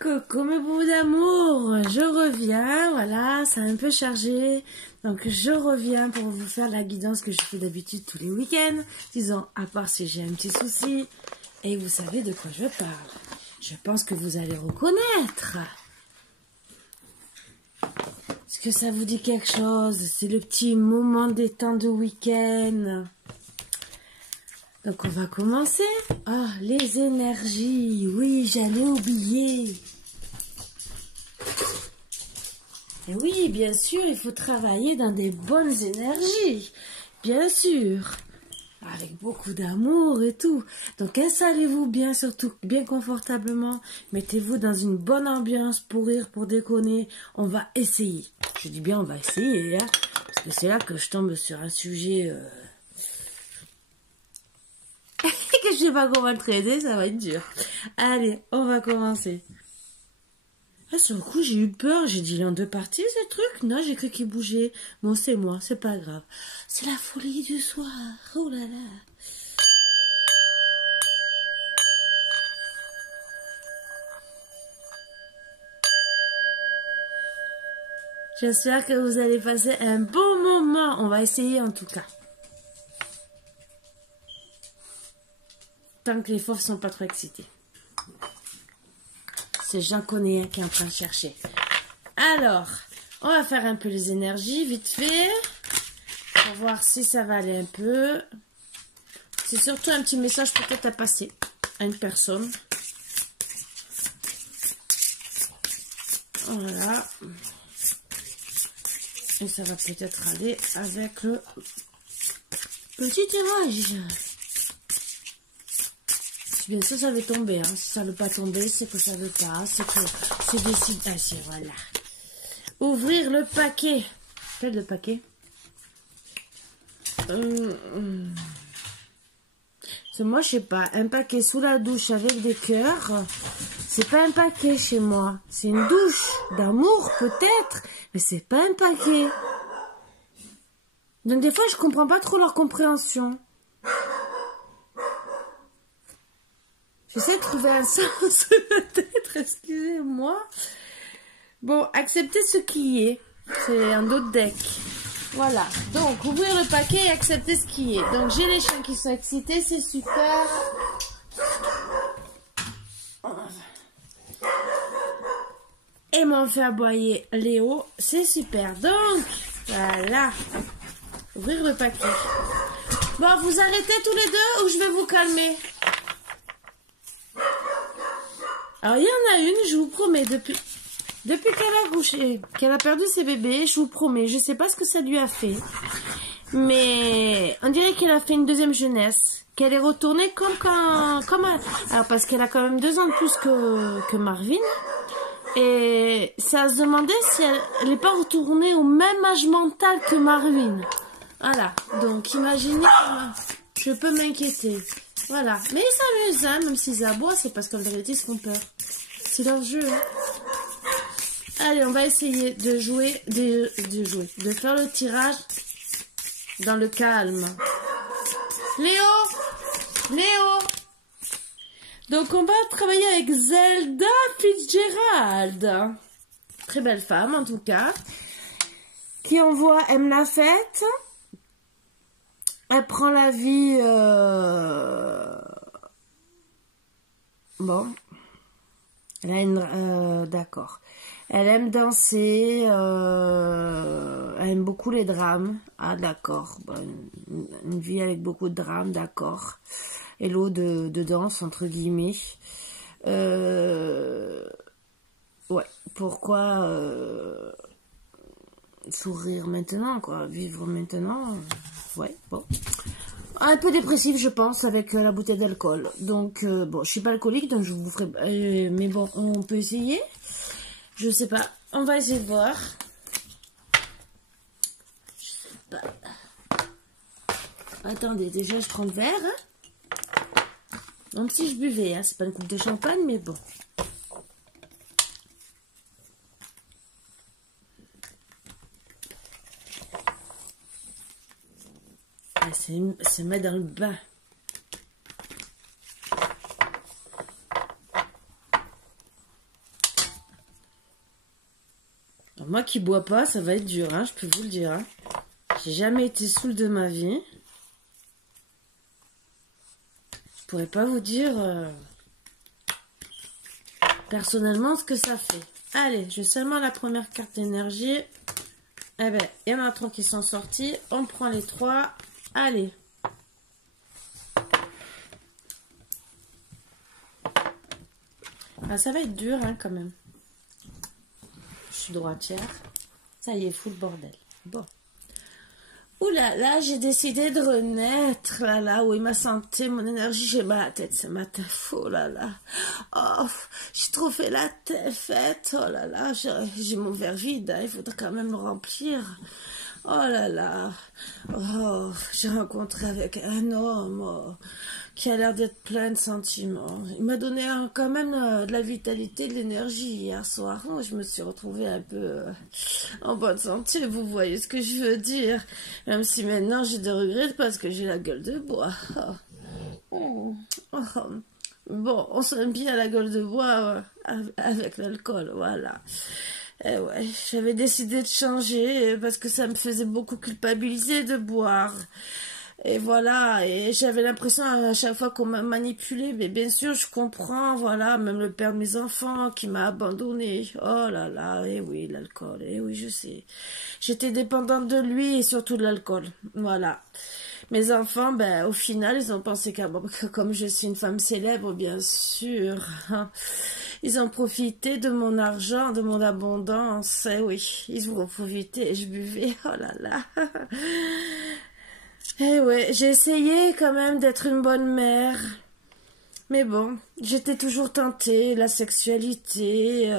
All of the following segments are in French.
Coucou mes bouts d'amour, je reviens, voilà, c'est un peu chargé, donc je reviens pour vous faire la guidance que je fais d'habitude tous les week-ends, disons, à part si j'ai un petit souci, et vous savez de quoi je parle. Je pense que vous allez reconnaître. Est-ce que ça vous dit quelque chose? C'est le petit moment détente de week-end. Donc on va commencer. Ah, les énergies. Oui, j'allais oublier. Et oui, bien sûr, il faut travailler dans des bonnes énergies. Bien sûr. Avec beaucoup d'amour et tout. Donc installez-vous bien, surtout bien confortablement. Mettez-vous dans une bonne ambiance pour rire, pour déconner. On va essayer. Je dis bien on va essayer, hein, parce que c'est là que je tombe sur un sujet... que je sais pas comment le traiter, ça va être dur. Allez, on va commencer. Ah, sur le coup, j'ai eu peur. J'ai dit, il est en deux parties, ce truc. Non, j'ai cru qu'il bougeait. Bon, c'est moi, c'est pas grave. C'est la folie du soir. Oh là là. J'espère que vous allez passer un bon moment. On va essayer en tout cas. Tant que les fauves sont pas trop excités. C'est Jean Connais qui est en train de chercher. Alors, on va faire un peu les énergies, vite fait. Pour voir si ça va aller un peu. C'est surtout un petit message peut-être à passer à une personne. Voilà. Et ça va peut-être aller avec le petit tirage. Bien sûr, ça va tomber. Hein. Si ça ne veut pas tomber, c'est que ça ne veut pas. C'est que c'est décidé. Ah, c'est voilà. Ouvrir le paquet. Quel le paquet? C'est moi, je sais pas. Un paquet sous la douche avec des cœurs. C'est pas un paquet chez moi. C'est une douche d'amour peut-être, mais c'est pas un paquet. Donc des fois, je comprends pas trop leur compréhension. J'essaie de trouver un sens, peut-être, excusez-moi. Bon, accepter ce qui est. C'est un autre deck. Voilà. Donc, ouvrir le paquet et accepter ce qui est. Donc, j'ai les chiens qui sont excités, c'est super. Et m'ont fait aboyer Léo, c'est super. Donc, voilà. Ouvrir le paquet. Bon, vous arrêtez tous les deux ou je vais vous calmer? Alors, il y en a une, je vous promets, depuis qu'elle a accouché, qu'elle a perdu ses bébés, je vous promets, je sais pas ce que ça lui a fait. Mais on dirait qu'elle a fait une deuxième jeunesse, qu'elle est retournée alors parce qu'elle a quand même 2 ans de plus que Marvin. Et ça se demandait si elle n'est pas retournée au même âge mental que Marvin. Voilà, donc imaginez comment je peux m'inquiéter. Voilà, mais ils s'amusent, hein, même s'ils aboient, c'est parce qu'en vérité, ils se font peur. C'est leur jeu. Hein. Allez, on va essayer de jouer, de faire le tirage dans le calme. Léo! Donc, on va travailler avec Zelda Fitzgerald. Très belle femme, en tout cas. Qui aime la fête. Elle prend la vie... Bon. Elle a une... d'accord. Elle aime danser. Elle aime beaucoup les drames. Ah, d'accord. Bon, une vie avec beaucoup de drames, d'accord. Et l'eau de danse, entre guillemets. Ouais. Pourquoi... sourire maintenant, quoi. Vivre maintenant... Ouais, bon. Un peu dépressif, je pense, avec la bouteille d'alcool. Donc, bon, je suis pas alcoolique, donc je vous ferai... mais bon, on peut essayer. Je sais pas. On va essayer de voir. Je sais pas. Attendez, déjà, je prends le verre. Hein. Même si je buvais, hein. C'est pas une coupe de champagne, mais bon. Se met dans le bain. moi qui bois pas, ça va être dur, hein, je peux vous le dire. Hein. J'ai jamais été saoule de ma vie. Je pourrais pas vous dire personnellement ce que ça fait. Allez, j'ai seulement la première carte d'énergie. Eh ben, il y en a 3 qui sont sortis. On prend les 3. Allez. Ah, ça va être dur, hein, quand même. Je suis droitière. Ça y est, fou le bordel. Bon. Ouh là là, j'ai décidé de renaître. Là là, oui, ma santé, mon énergie, j'ai mal à la tête ce matin. Oh là là. Oh, j'ai trop fait la fête. Oh là là, j'ai mon verre vide. Hein, il faudrait quand même le remplir. Oh là là. Oh, j'ai rencontré avec un homme. Oh, qui a l'air d'être plein de sentiments. Il m'a donné quand même de la vitalité, de l'énergie hier soir. Oh, je me suis retrouvée un peu en bonne santé, vous voyez ce que je veux dire. Même si maintenant j'ai des regrets parce que j'ai la gueule de bois. Oh. Oh. Bon, on s'aime bien la gueule de bois avec l'alcool, voilà. Eh ouais, j'avais décidé de changer parce que ça me faisait beaucoup culpabiliser de boire. Et voilà, et j'avais l'impression à chaque fois qu'on m'a manipulée, mais bien sûr, je comprends, voilà, même le père de mes enfants qui m'a abandonnée. Oh là là, et oui, l'alcool, et oui, je sais. J'étais dépendante de lui et surtout de l'alcool, voilà. Mes enfants, ben, au final, ils ont pensé que comme je suis une femme célèbre, bien sûr, hein, ils ont profité de mon argent, de mon abondance, et oui, ils ont profité et je buvais, oh là là. Eh ouais, j'ai essayé quand même d'être une bonne mère. Mais bon, j'étais toujours tentée, la sexualité.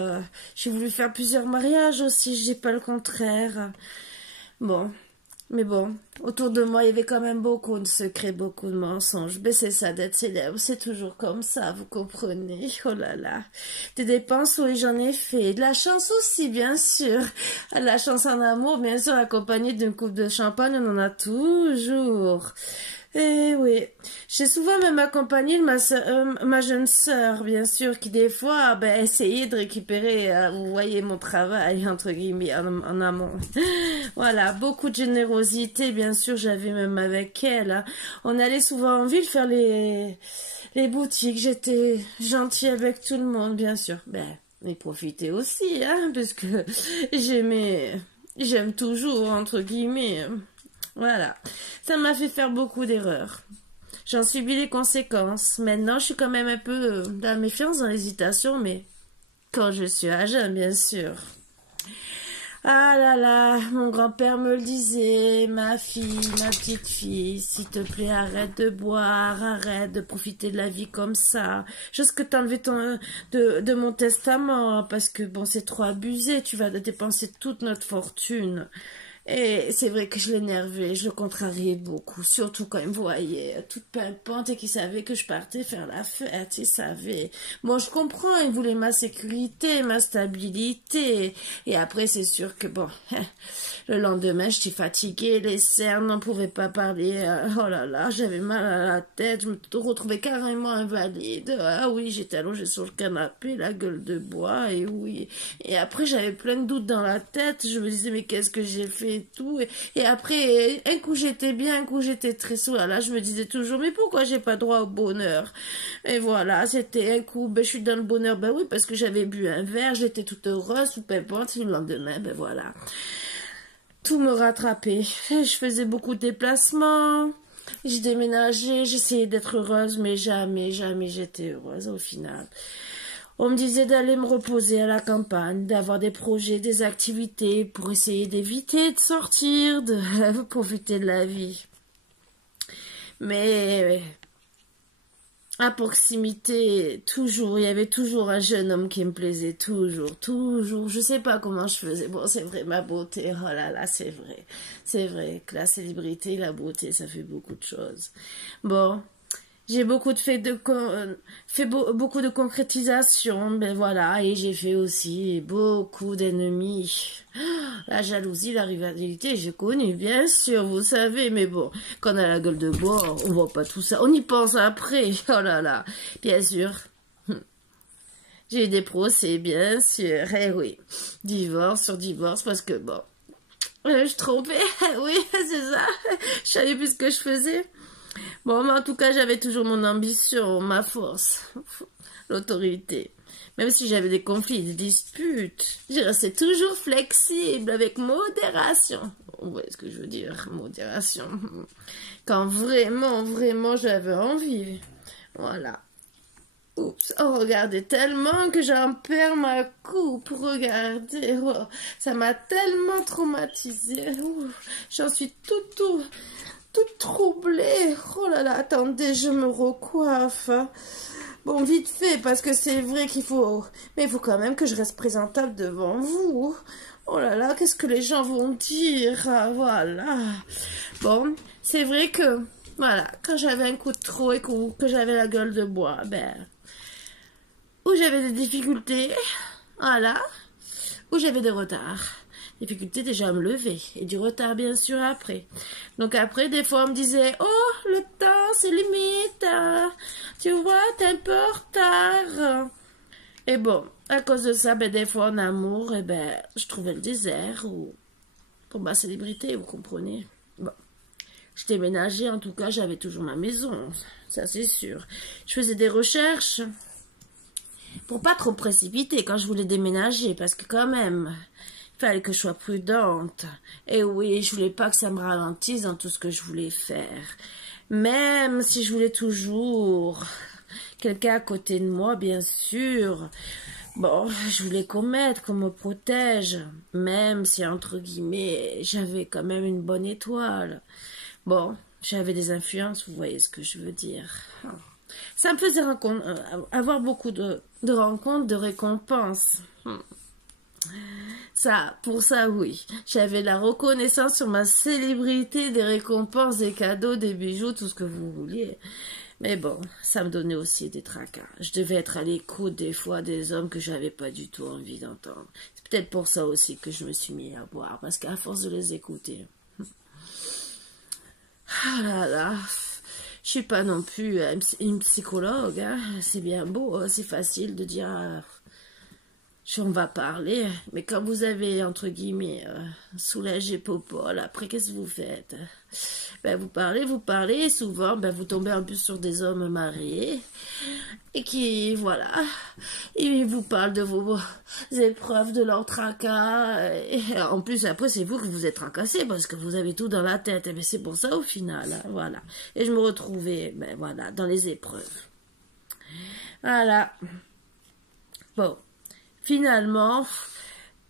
J'ai voulu faire plusieurs mariages aussi, je dis pas le contraire. Bon, mais bon, autour de moi, il y avait quand même beaucoup de secrets, beaucoup de mensonges. Mais c'est ça d'être célèbre, c'est toujours comme ça, vous comprenez. Oh là là. Des dépenses, oui, j'en ai fait. De la chance aussi, bien sûr. De la chance en amour, bien sûr, accompagnée d'une coupe de champagne, on en a toujours. Eh oui, j'ai souvent même accompagné ma jeune sœur, bien sûr, qui des fois, ben, essayait de récupérer, vous voyez, mon travail, entre guillemets, en amont. Voilà, beaucoup de générosité, bien sûr, j'avais même avec elle. Hein. On allait souvent en ville faire les boutiques, j'étais gentille avec tout le monde, bien sûr. Ben, mais profiter aussi, hein, parce que j'aime toujours, entre guillemets. Voilà, ça m'a fait faire beaucoup d'erreurs. J'en subis les conséquences. Maintenant, je suis quand même un peu dans la méfiance, dans l'hésitation, mais quand je suis à jeun, bien sûr. Ah là là, mon grand-père me le disait, ma fille, ma petite fille, s'il te plaît, arrête de boire, arrête de profiter de la vie comme ça. Jusque t'enlever de mon testament, parce que bon, c'est trop abusé, tu vas dépenser toute notre fortune. Et c'est vrai que je l'énervais, je le contrariais beaucoup, surtout quand il me voyait toute pimpante et qu'il savait que je partais faire la fête, il savait. Bon, je comprends, il voulait ma sécurité, ma stabilité. Et après, c'est sûr que bon, le lendemain, j'étais fatiguée, les cernes, on pouvait pas parler. Oh là là, j'avais mal à la tête, je me retrouvais carrément invalide. Ah oui, j'étais allongée sur le canapé, la gueule de bois, et oui. Et après, j'avais plein de doutes dans la tête, je me disais, mais qu'est-ce que j'ai fait? Et tout, et après un coup j'étais bien, un coup j'étais très saoule. Là je me disais toujours mais pourquoi j'ai pas droit au bonheur? Et voilà, c'était un coup ben je suis dans le bonheur, ben oui parce que j'avais bu un verre, j'étais toute heureuse, tout pimpante, le lendemain ben voilà, tout me rattrapait. Je faisais beaucoup de déplacements, j'ai déménagé, j'essayais d'être heureuse mais jamais j'étais heureuse au final. On me disait d'aller me reposer à la campagne, d'avoir des projets, des activités pour essayer d'éviter de sortir, de profiter de la vie. Mais à proximité, toujours, il y avait toujours un jeune homme qui me plaisait, toujours. Je sais pas comment je faisais. Bon, c'est vrai, ma beauté, oh là là, c'est vrai que la célébrité, la beauté, ça fait beaucoup de choses. Bon. J'ai beaucoup beaucoup de concrétisation, ben voilà, et j'ai fait aussi beaucoup d'ennemis. La jalousie, la rivalité, j'ai connu, bien sûr, vous savez, mais bon, quand on a la gueule de bois, on voit pas tout ça, on y pense après, oh là là, bien sûr. J'ai eu des procès, bien sûr. Eh oui, divorce sur divorce, parce que bon, je trompais. Oui, c'est ça. Je savais plus ce que je faisais. Bon, mais en tout cas, j'avais toujours mon ambition, ma force, l'autorité. Même si j'avais des conflits, des disputes, je restais toujours flexible, avec modération. Vous voyez ce que je veux dire, modération. Quand vraiment, vraiment, j'avais envie. Voilà. Oups, oh, regardez, tellement que j'en perds ma coupe. Regardez, oh, ça m'a tellement traumatisée. J'en suis toute troublée. Oh là là, attendez, je me recoiffe. Bon, vite fait, parce que c'est vrai qu'il faut... Mais il faut quand même que je reste présentable devant vous. Oh là là, qu'est-ce que les gens vont dire? Ah, voilà. Bon, c'est vrai que... Voilà, quand j'avais un coup de trop et que j'avais la gueule de bois, ben... Ou j'avais des difficultés, voilà. Ou j'avais des retards. Difficulté déjà à me lever. Et du retard, bien sûr, après. Donc après, des fois, on me disait, oh, le temps, c'est limite. Hein. Tu vois, t'es un peu en retard. Et bon, à cause de ça, ben, des fois, en amour, eh ben, je trouvais le désert. Ou pour ma célébrité, vous comprenez. Bon. Je déménageais, en tout cas, j'avais toujours ma maison. Ça, c'est sûr. Je faisais des recherches. Pour pas trop précipiter quand je voulais déménager. Parce que quand même... fallait que je sois prudente. Et oui, je voulais pas que ça me ralentisse dans tout ce que je voulais faire. Même si je voulais toujours quelqu'un à côté de moi, bien sûr. Bon, je voulais qu'on m'aide, qu'on me protège. Même si, entre guillemets, j'avais quand même une bonne étoile. Bon, j'avais des influences, vous voyez ce que je veux dire. Ça me faisait avoir beaucoup de rencontres, de récompenses. Ça, pour ça, oui. J'avais la reconnaissance sur ma célébrité, des récompenses, des cadeaux, des bijoux, tout ce que vous vouliez. Mais bon, ça me donnait aussi des tracas. Je devais être à l'écoute des fois des hommes que j'avais pas du tout envie d'entendre. C'est peut-être pour ça aussi que je me suis mis à boire, parce qu'à force de les écouter... Ah là là... Je suis pas non plus une psychologue, hein. C'est bien beau, c'est facile de dire... on va parler, mais quand vous avez, entre guillemets, soulagé Popol, après, qu'est-ce que vous faites? Ben, vous parlez, et souvent, ben, vous tombez en plus sur des hommes mariés, et qui, voilà, ils vous parlent de vos épreuves, de leur tracas, et en plus, après, c'est vous que vous êtes tracassé, parce que vous avez tout dans la tête, et ben, c'est pour ça, au final, hein, voilà. Et je me retrouvais, ben, voilà, dans les épreuves. Voilà. Bon. Finalement, de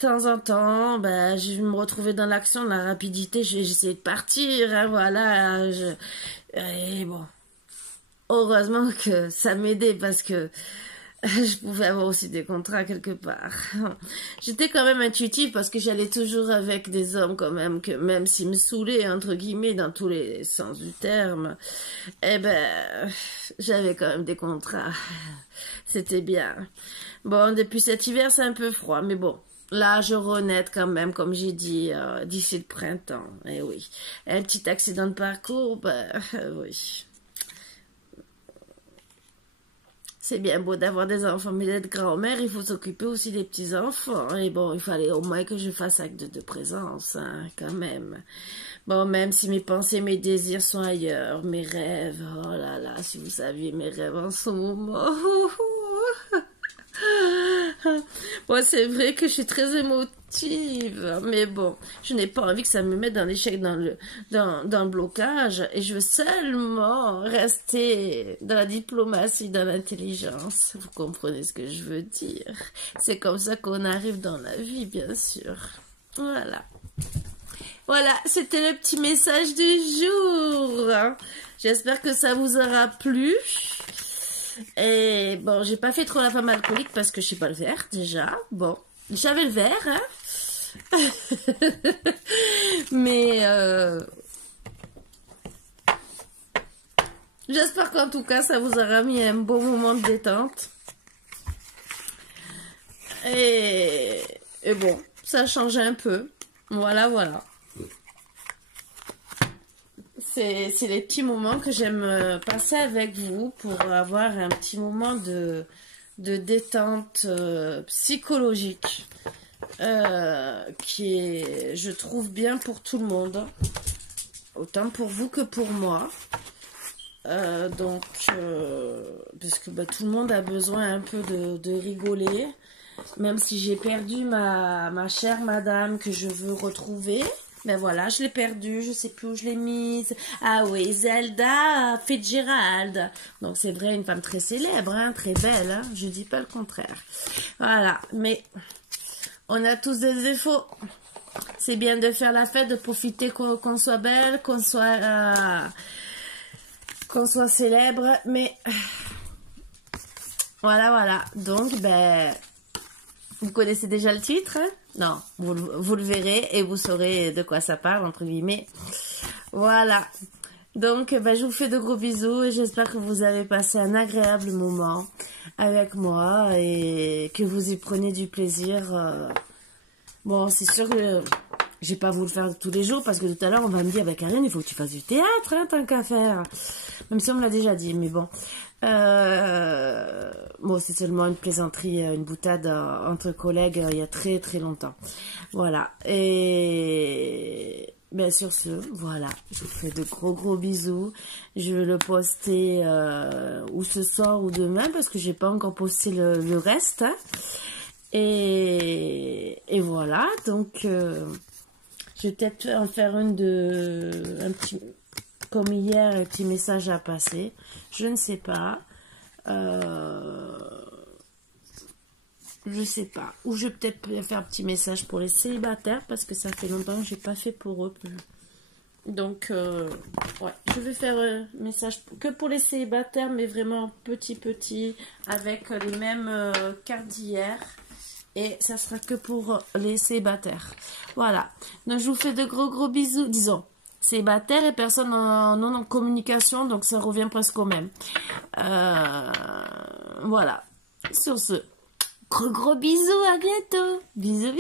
temps en temps, ben, je me retrouvais dans l'action, la rapidité, j'essayais de partir, hein, voilà. Et bon, heureusement que ça m'aidait parce que je pouvais avoir aussi des contrats quelque part. J'étais quand même intuitive parce que j'allais toujours avec des hommes quand même, que même s'ils me saoulaient, entre guillemets, dans tous les sens du terme, eh ben, j'avais quand même des contrats. C'était bien. Bon, depuis cet hiver, c'est un peu froid, mais bon. Là, je renaître quand même, comme j'ai dit, d'ici le printemps. Eh oui. Un petit accident de parcours, ben, oui. C'est bien beau d'avoir des enfants, mais d'être grand-mère, il faut s'occuper aussi des petits-enfants. Et bon, il fallait au moins que je fasse acte de présence, hein, quand même. Bon, même si mes pensées, mes désirs sont ailleurs, mes rêves, oh là là, si vous saviez mes rêves en ce moment. Bon, c'est vrai que je suis très émotive, mais bon, je n'ai pas envie que ça me mette dans l'échec, dans le blocage, et je veux seulement rester dans la diplomatie, dans l'intelligence. Vous comprenez ce que je veux dire? C'est comme ça qu'on arrive dans la vie, bien sûr. Voilà. Voilà, c'était le petit message du jour. J'espère que ça vous aura plu. Et bon, j'ai pas fait trop la femme alcoolique parce que je sais pas le faire déjà. Bon, j'avais le verre, hein. Mais j'espère qu'en tout cas ça vous aura mis un beau moment de détente. Et bon, ça change un peu. Voilà, voilà. C'est les petits moments que j'aime passer avec vous pour avoir un petit moment de de détente psychologique qui est, je trouve, bien pour tout le monde. Autant pour vous que pour moi. Puisque tout le monde a besoin un peu de rigoler. Même si j'ai perdu ma chère madame que je veux retrouver. Ben voilà, je l'ai perdue, je sais plus où je l'ai mise. Ah oui, Zelda Fitzgerald. Donc c'est vrai, une femme très célèbre, hein, très belle, hein, je dis pas le contraire. Voilà, mais on a tous des défauts. C'est bien de faire la fête, de profiter qu'on soit belle, qu'on soit célèbre, mais voilà. Donc, ben, vous connaissez déjà le titre, hein? Non, vous le verrez et vous saurez de quoi ça parle, entre guillemets. Voilà. Donc, ben, je vous fais de gros bisous et j'espère que vous avez passé un agréable moment avec moi et que vous y prenez du plaisir. Bon, c'est sûr que je vais pas vous le faire tous les jours parce que tout à l'heure, on va me dire, bah, Karine, il faut que tu fasses du théâtre, hein, tant qu'à faire. Même si on me l'a déjà dit, mais bon. Bon, c'est seulement une plaisanterie, une boutade entre collègues il y a très très longtemps. Voilà. Et bien sur ce, voilà. Je vous fais de gros bisous. Je vais le poster ou ce soir ou demain parce que j'ai pas encore posté le reste. Hein. Et voilà. Donc, je vais peut-être en faire un petit, comme hier, un petit message à passer. Je ne sais pas. Je sais pas. Ou je vais peut-être faire un petit message pour les célibataires parce que ça fait longtemps que j'ai pas fait pour eux. Donc, ouais, je vais faire un message que pour les célibataires, mais vraiment petit, avec les mêmes cartes d'hier. Et ça sera que pour les célibataires. Voilà. Donc, je vous fais de gros bisous. Disons, célibataires et personnes non en communication. Donc, ça revient presque au même. Voilà. Sur ce, gros bisous. À bientôt. Bisous.